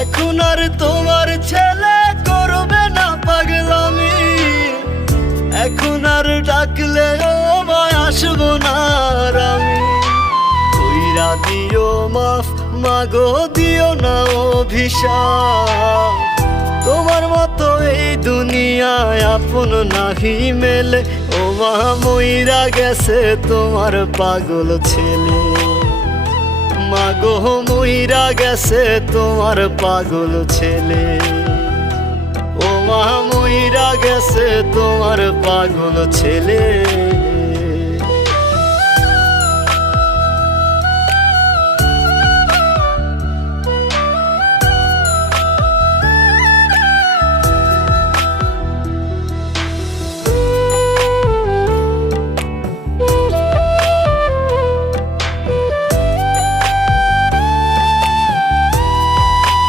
এখন আর তোমার ছেলে করবে না পাগলামি, এখন আর ডাকলে ও মায় আসবো না আর আমি। কইরা দিও মাফ মাগো, দিও না অভিশাপ। তোমার মতো এই দুনিয়ায় আপন নাহি মেলে, ও মা মইরা গেছে তোমার পাগল ছেলে। মাগো মইরা গেছে তোমার পাগল ছেলে, ও মা মইরা গেছে তোমার পাগল ছেলে।